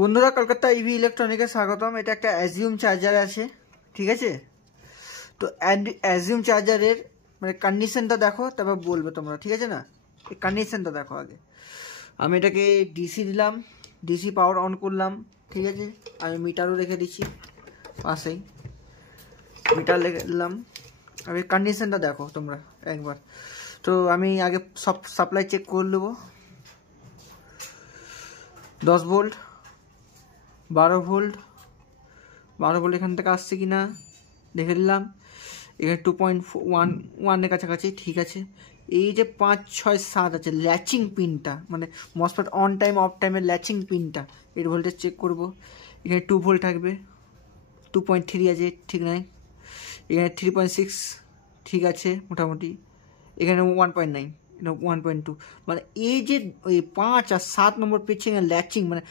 বন্ধুরা কলকাতা ইভি ইলেকট্রনিক্সে স্বাগতম। এটা একটা অ্যাজিউম চার্জার আছে, ঠিক আছে। তো অ্যাজিউম চার্জারের মানে কন্ডিশনটা দেখো, তারপর বলবে তোমরা, ঠিক আছে না। এই কন্ডিশনটা দেখো আগে। আমি এটাকে ডিসি দিলাম, ডিসি পাওয়ার অন করলাম, ঠিক আছে। আমি মিটারও রেখে দিচ্ছি পাশেই, মিটার রেখে দিলাম। আমি কন্ডিশনটা দেখো তোমরা একবার। তো আমি আগে সব সাপ্লাই চেক করে নেবো। 10 ভোল্ট, 12 ভোল্ট, 12 ভোল্ট এখান থেকে আসছে কি না দেখে দিলাম। এখানে 2.1 কাছাকাছি, ঠিক আছে। এই যে 5, 6, 7 আছে ল্যাচিং পিনটা, মানে মসফেট অন টাইম অফ টাইমের ল্যাচিং পিনটা, এর ভোল্টেজ চেক করব। এখানে 2 ভোল্ট থাকবে, 2.3 আছে, ঠিক নাই। এখানে 3.6 ঠিক আছে মোটামুটি। এখানে 1.9, 1.2। মানে এই যে ওই 5 আর 7 নম্বর পিছিয়ে ল্যাচিং মানে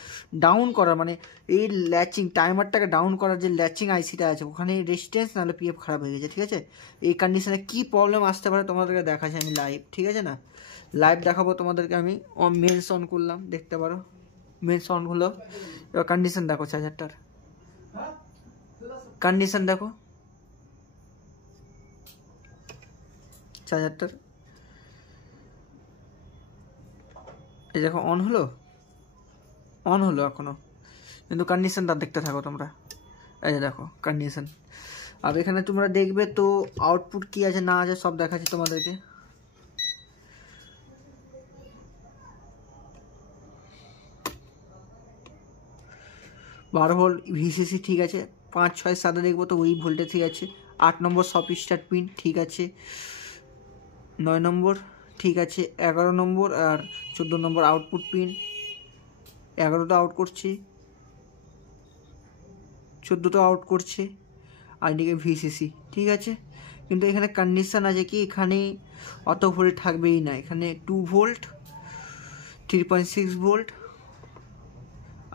ডাউন করা, মানে এই ল্যাচিং টাইমারটাকে ডাউন করার যে ল্যাচিং আইসিটা আছে ওখানে রেজিস্ট্যান্স নাহলে পিএফ খারাপ হয়ে গেছে, ঠিক আছে। এই কন্ডিশনে কী প্রবলেম আসতে পারে তোমাদেরকে দেখাচ্ছি আমি লাইভ, ঠিক আছে না। লাইভ দেখাবো তোমাদেরকে। আমি মেন্স অন করলাম, দেখতে পারো মেন্স অন হলো। এবার কন্ডিশন দেখো চার্জারটার, কন্ডিশন দেখো চার্জারটার। এই দেখো অন হলো, অন হলো এখনো, কিন্তু কন্ডিশনটা দেখতে থাকো তোমরা। এই যে দেখো কন্ডিশন। আর এখানে তোমরা দেখবে তো আউটপুট কি আছে না আছে সব দেখাচ্ছি তোমাদেরকে। বারো ভোল্ট ভিসিসি ঠিক আছে। 5, 6, 7 দেখবো তো ওই ভোল্টে ঠিক আছে। 8 নম্বর সব স্টার্ট পিন ঠিক আছে। 9 নম্বর ঠিক আছে। 11 নম্বর আর 14 নম্বর আউটপুট পিন। 11টা আউট করছে, 14টা আউট করছে। আর এদিকে ভিসিসি ঠিক আছে। কিন্তু এখানে কন্ডিশন আছে কি, এখানে অত ভোল্ট থাকবেই না। এখানে 2 ভোল্ট, 3.6 ভোল্ট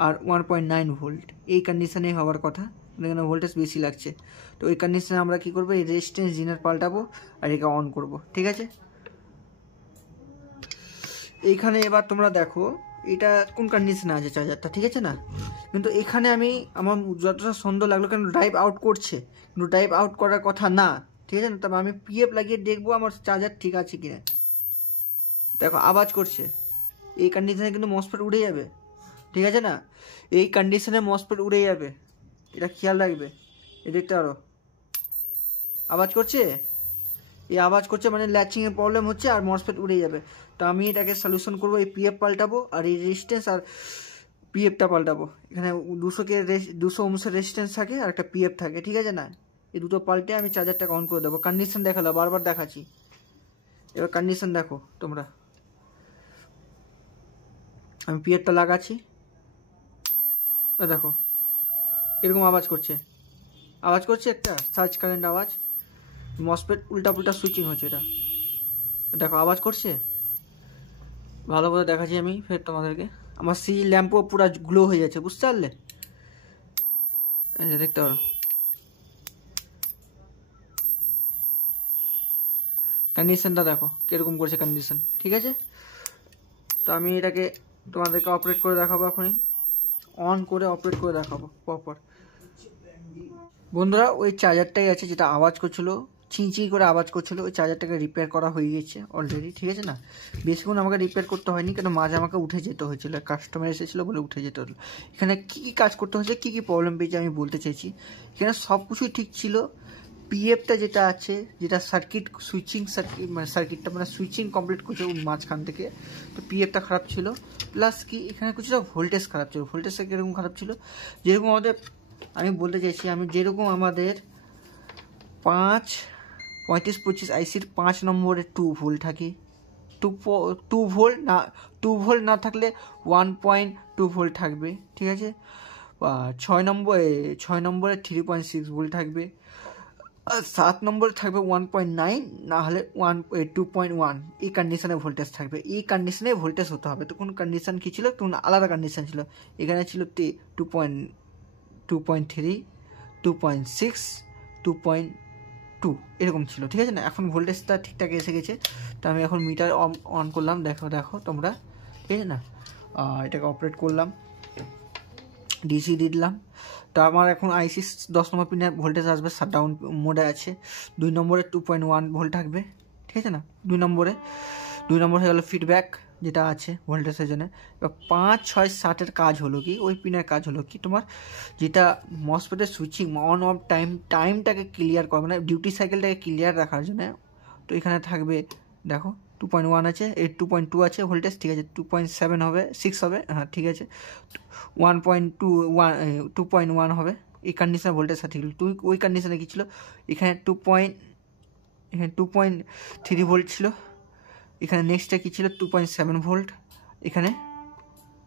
আর 1.9 ভোল্ট, এই কন্ডিশনে হওয়ার কথা। এখানে ভোল্টেজ বেশি লাগছে। তো এই কন্ডিশনে আমরা কী করবো, এই রেজিস্ট্যান্স জিনার পাল্টাবো আর একে অন করব, ঠিক আছে। এইখানে এবার তোমরা দেখো এটা কোন কন্ডিশনে আছে চার্জারটা, ঠিক আছে না। কিন্তু এখানে আমি আমার যতটা সুন্দর লাগলো, কেন ড্রাইভ আউট করছে, কিন্তু ড্রাইভ আউট করার কথা না, ঠিক আছে না। তবে আমি পিএফ লাগিয়ে দেখবো আমার চার্জার ঠিক আছে কিনা। দেখো আওয়াজ করছে, এই কন্ডিশনে কিন্তু মসফেট উড়ে যাবে, ঠিক আছে না। এই কন্ডিশনে মসফেট উড়ে যাবে, এটা খেয়াল রাখবে। এ দেখতে পারো আওয়াজ করছে, এই আওয়াজ করছে মানে ল্যাচিংয়ের প্রবলেম হচ্ছে আর মসফেট উড়ে যাবে। তো আমি এটাকে সলিউশন করবো, এই পিএফ পাল্টাবো আর এই রেজিস্ট্যান্স আর পিএফটা পাল্টাবো। এখানে 200 ওহমের রেজিস্ট্যান্স থাকে আর একটা পিএফ থাকে, ঠিক আছে না। এই দুটো পাল্টে আমি চার্জারটাকে অন করে দেবো। কন্ডিশন দেখালো, বারবার দেখাচ্ছি। এবার কন্ডিশন দেখো তোমরা। আমি পিএফটা লাগাচ্ছি, দেখো এরকম আওয়াজ করছে, আওয়াজ করছে একটা সার্চ কারেন্ট আওয়াজ। মসফেট উল্টা পুল্টা সুইচিং হচ্ছে, এটা দেখো আওয়াজ করছে। ভালো করে দেখাচ্ছি আমি ফের তোমাদেরকে। আমার সি ল্যাম্পও পুরো গ্লো হয়ে যাচ্ছে, বুঝতে পারলে। এই যে দেখতে পারো কন্ডিশনটা দেখো কীরকম করছে কন্ডিশন, ঠিক আছে। তো আমি এটাকে তোমাদেরকে অপারেট করে দেখাবো এখনই, অন করে অপারেট করে দেখাবো প্রপার। বন্ধুরা ওই চার্জারটাই আছে যেটা আওয়াজ করছিলো, চিঁচি করে আওয়াজ করছিলো, ওই চার্জারটাকে রিপেয়ার করা হয়ে গেছে অলরেডি, ঠিক আছে না। বেশিক্ষণ আমাকে রিপেয়ার করতে হয়নি, কেন মাঝে আমাকে উঠে যেতে হয়েছিল, কাস্টমার এসেছিলো বলে উঠে যেতে হলো। এখানে কী কী কাজ করতে হয়েছে, কী কী প্রবলেম পেয়েছে আমি বলতে চাইছি। এখানে সব কিছুই ঠিক ছিল। পিএফটা যেটা আছে, যেটা সার্কিটটা মানে সুইচিং কমপ্লিট করছে মাঝখান থেকে, তো পিএফটা খারাপ ছিল। প্লাস কি এখানে কিছুটা ভোল্টেজ খারাপ ছিল। ভোল্টেজটা কীরকম খারাপ ছিল, যেরকম আমাদের, আমি বলতে চাইছি আমি যেরকম আমাদের 35-25 আইসির 5 নম্বরে 2 ভোল্ট থাকে, 2 ভোল্ট না, 2 ভোল্ট না থাকলে 1.2 ভোল্ট থাকবে, ঠিক আছে। 6 নম্বরে 3.6 ভোল্ট থাকবে। আর 7 নম্বরে থাকবে 1.9, না হলে 2.1, এই কন্ডিশনে ভোল্টেজ থাকবে। এই কন্ডিশনে ভোল্টেজ হতে হবে। তো কোন কন্ডিশন কী ছিল, তখন আলাদা কন্ডিশন ছিল। এখানে ছিল 2.3, 2.6, 2.2 এরকম ছিল, ঠিক আছে না। এখন ভোল্টেজটা ঠিকঠাক এসে গেছে। তো আমি এখন মিটার অন করলাম, দেখো তোমরা, ঠিক আছে না। এটাকে অপারেট করলাম, ডিসি দিয়ে দিলাম। তো আমার এখন আইসি 10 নম্বর পিনে ভোল্টেজ আসবে, শাটডাউন মোডে আছে। 2 নম্বরে 2.1 ভোল্ট থাকবে, ঠিক আছে না। 2 নম্বর হয়ে গেলো ফিডব্যাক যেটা আছে ভোল্টেজের জন্য। এবার 5, 6, 7-এর কাজ হলো কি, ওই পিনের কাজ হলো কি তোমার যেটা মসফেটের সুইচিং অন অফ টাইমটাকে ক্লিয়ার করা, মানে ডিউটি সাইকেলটাকে ক্লিয়ার রাখার জন্য। তো এখানে থাকবে দেখো 2.1 আছে, 2.2 আছে ভোল্টেজ, ঠিক আছে। 2.7 হবে, 6 হবে, হ্যাঁ ঠিক আছে। 2.1 হবে, এই কন্ডিশনে ভোল্টেজ ঠিক ছিল। ওই কন্ডিশনে কী ছিল, এখানে 2.3 ভোল্ট ছিল, এখানে নেক্সটটা কী ছিল 2.7 ভোল্ট, এখানে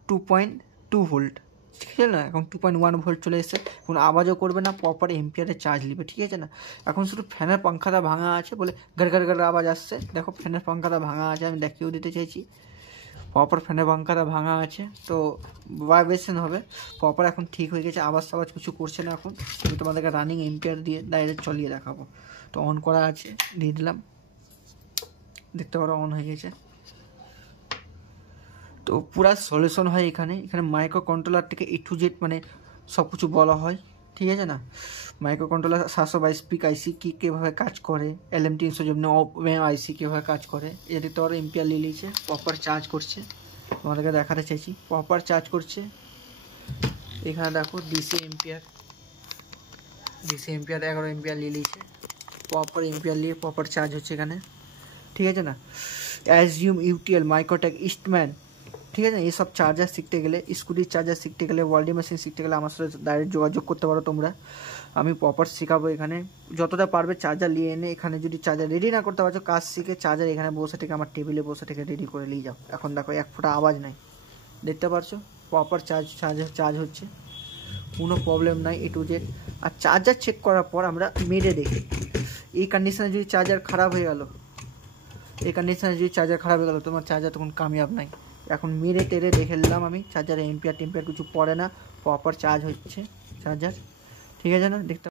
2.2 ভোল্ট, ঠিক আছে না। এখন 2.1 ভোল্ট চলে এসেছে, এখন আওয়াজও করবে না, প্রপার এম্পিয়ারে চার্জ নেবে, ঠিক আছে না। এখন শুধু ফ্যানের পাঙ্খাটা ভাঙা আছে বলে গাড় আওয়াজ আসছে, দেখো ফ্যানের পাঙ্খাটা ভাঙা আছে, আমি দেখিয়েও দিতে চাইছি। প্রপার ফ্যানের পাঙ্খাটা ভাঙা আছে, তো ভাইব্রেশন হবে প্রপার। এখন ঠিক হয়ে গেছে, আওয়াজ কিছু করছে না। এখন আমি তোমাদেরকে রানিং এম্পিয়ার দিয়ে ডাইরেক্ট চলিয়ে দেখাবো। তো অন করা আছে, দিয়ে দিলাম, দেখতে পারো অন হয়ে গেছে। তো পুরা সলিউশন হয় এখানে মাইক্রো কন্ট্রোলার থেকে A to Z মানে সব কিছু বলা হয়, ঠিক আছে না। মাইক্রো কন্ট্রোলার 722 পিক আইসি কীভাবে কাজ করে, LM309 আইসি কীভাবে কাজ করে, এটা তো আর এম্পিয়ার নিয়ে নিয়েছে, প্রপার চার্জ করছে। তোমাদেরকে দেখাতে চাইছি, প্রপার চার্জ করছে। এখানে দেখো ডিসি এম্পিয়ার 11 এম্পিয়ার নিয়ে নিয়েছে, প্রপার এম্পিয়ার নিয়ে প্রপার চার্জ হচ্ছে এখানে, ঠিক আছে না। অ্যাজিউম UTL মাইক্রোটেক ইস্টম্যান, ঠিক আছে। এইসব চার্জার শিখতে গেলে, স্কুটির চার্জার শিখতে গেলে, ওয়ার্ল্ডিং মেশিন শিখতে গেলে আমার সাথে ডাইরেক্ট যোগাযোগ করতে পারো তোমরা। আমি প্রপার শেখাবো এখানে, যতটা পারবে চার্জার নিয়ে এনে এখানে যদি চার্জার রেডি না করতে পারছো, কাজ শিখে চার্জার এখানে বসে থেকে আমার টেবিলে বসে থেকে রেডি করে নিয়ে যাও। এখন দেখো 1 ফোঁটা আওয়াজ নাই, দেখতে পারছো প্রপার চার্জ হচ্ছে, কোনো প্রবলেম নাই A to Z। আর চার্জার চেক করার পর আমরা মেরে দেখি, এই কন্ডিশনে যদি চার্জার খারাপ হয়ে গেল, তোমার চার্জার তখন কামিয়াব নাই। এখন মেরে টেরে দেখে নিলাম আমি, চার্জারে এম্পিয়ার কিছু পড়ে না, প্রপার চার্জ হচ্ছে চার্জার, ঠিক আছে না। দেখতে